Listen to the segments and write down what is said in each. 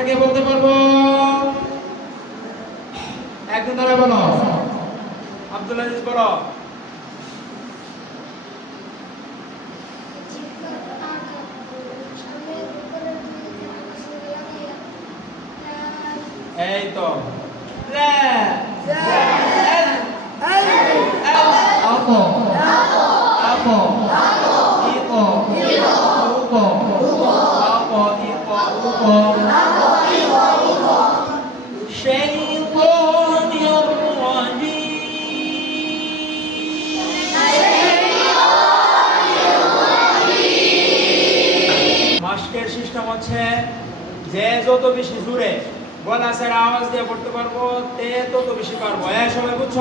থেকে বলতে পারব একদম তারা বলো আব্দুল আজিজ বলো এই তো Oh. হচ্ছে যে যত বেশি জুড়ে গলা ছেড়ে আওয়াজ দিয়ে পড়তে পারব, তে তত বেশি পারব। হ্যাঁ সবাই বুঝছ?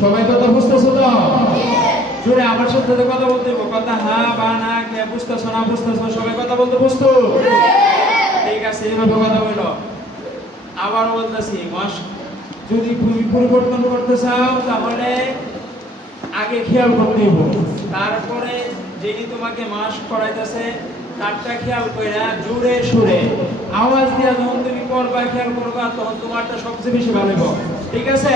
সবাই কথা বুঝতেছো তো? জুড়ে আমার সাথে কথা বলতে কথা হ্যাঁ বা না কে বুঝতেছো না বুঝতেছো, সবাই কথা বলতে বুঝতো ঠিক আছে এইভাবে কথা বলল আবার বলতেছি মাস যদি তুমি পরিবর্তন করতে চাও, তাহলে আগে খেয়াল করতে হইব। তারপরে যিনি তোমাকে মাস করাইতেছে তারটা খেয়াল কইরা জোরে সুরে। আওয়াজ দিয়া যখন তুমি করবা খেয়াল করবা, তখন তোমারটা সবচেয়ে বেশি ভালো ঠিক আছে?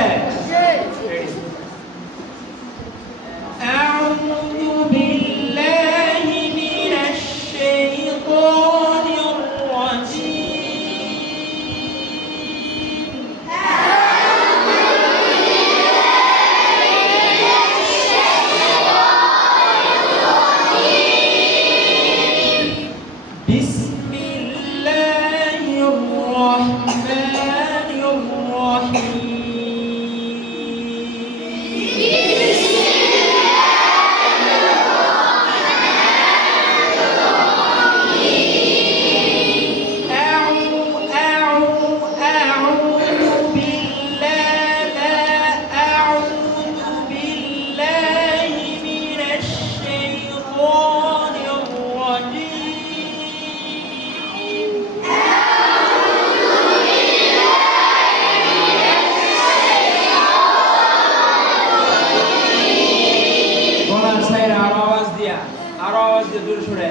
আরও আওয়াজ দিয়ে দূরে সরে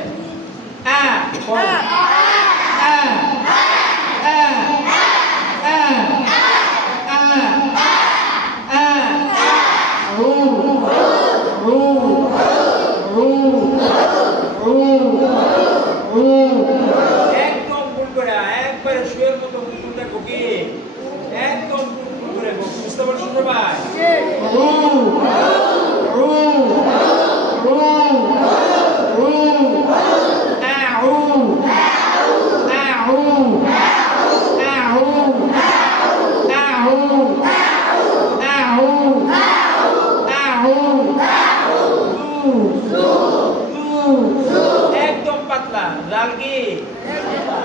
আ বলো। আ আ আ আ আ রু রু রু রু রু একদম ভুল করে একবারে শুয়ের মতো মুখটা ঢুকি একদম ভুল ভুল করে বুঝতে পারছ সবাই রু রু রু রু আউ আউ আউ আউ আউ আউ দু দু একদম পাতলা লাল কি?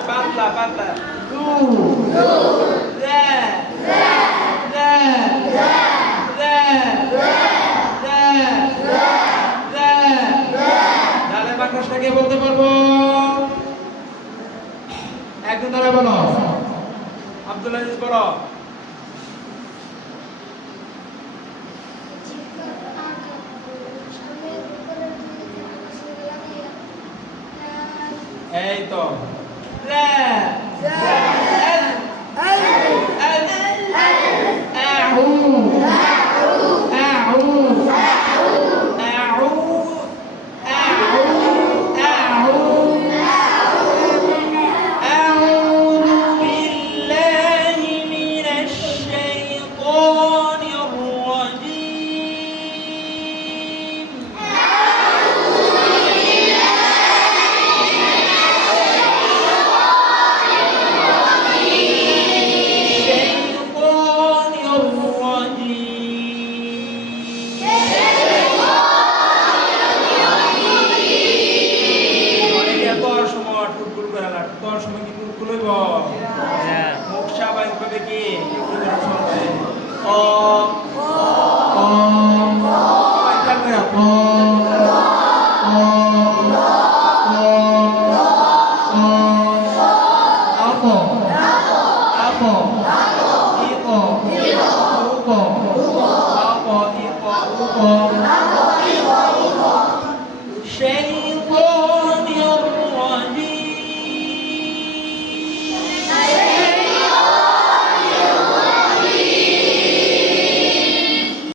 পাতলা পাতলা। দু। রে রে রে রে রে তাহলে বাক্যটাকে বলতে পারব? একদম তারা বলো। আব্দুল আজিজ বলো। এই তো। করে লাগ তোর সময় কি টুকটুক লইব মুখ স্বাভাবিক ভাবে কি ও Apple. Apple. Ipo. Upo.